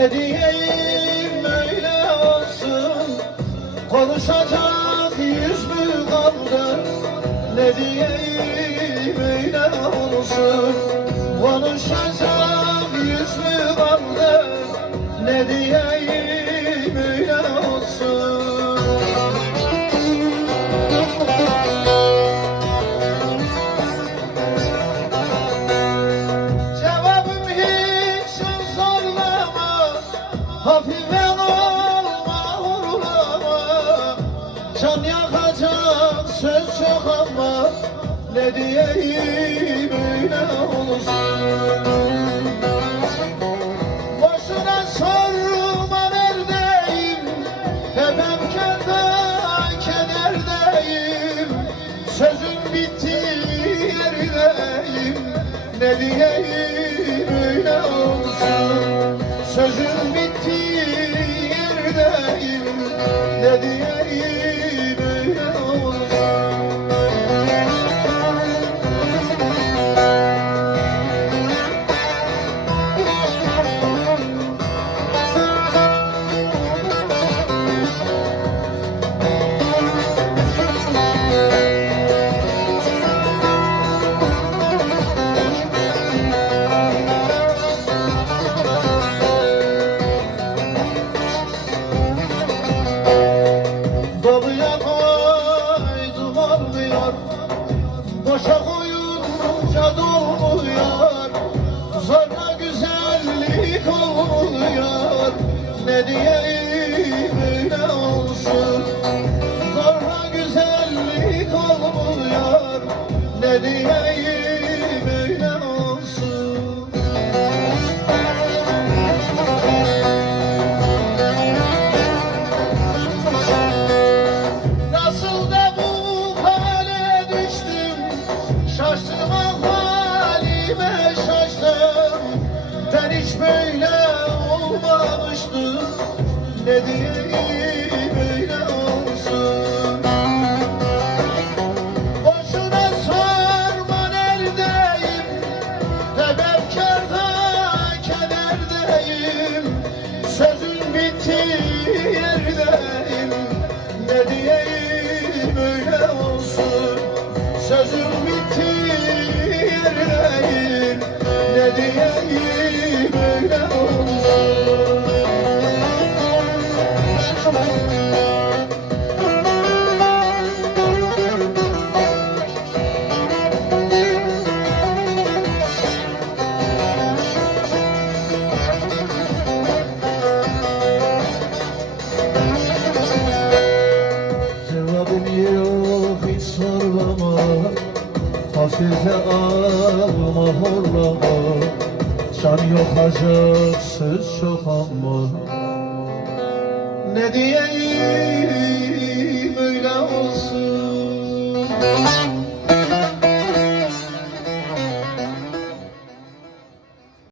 Ne diyeyim öyle olsun, konuşacak yüz mü kaldı? Ne diyeyim öyle olsun, konuşacak yüz mü kaldı? Ne diyeyim öyle olsun. Cevabım hiç zorlama, hafife olma, horlama. Can yakacak söz çok ama ne diyeyim öyle olsun. Boşuna sorma neredeyim, tebemkârda kederdeyim. Sözün bittiği yerdeyim, ne diyeyim öyle olsun. Sözün bittiği yerdeyim, ne diyeyim öyle olsun. Doluya koydum olmuyor, boşa koyunca dolmuyor. Zorla güzellik olmuyor, ne diyeyim öyle olsun. Zorla güzellik olmuyor, ne diyeyim öyle olsun. Nasıl da bu hale düştüm, şaştım halime şaştım. Ben hiç böyle olmamıştım, ne diyeyim öyle olsun. Boşuna sorma neredeyim, tebemkârda kederdeyim. Sözün bittiği yerdeyim, ne diyeyim öyle olsun. Sözün bittiği yerdeyim, ne diyeyim öyle olsun. Cevabım yok hiç sorlama, hafife alma, horlama. Can yakacak söz çok ama ne diyeyim öyle olsun.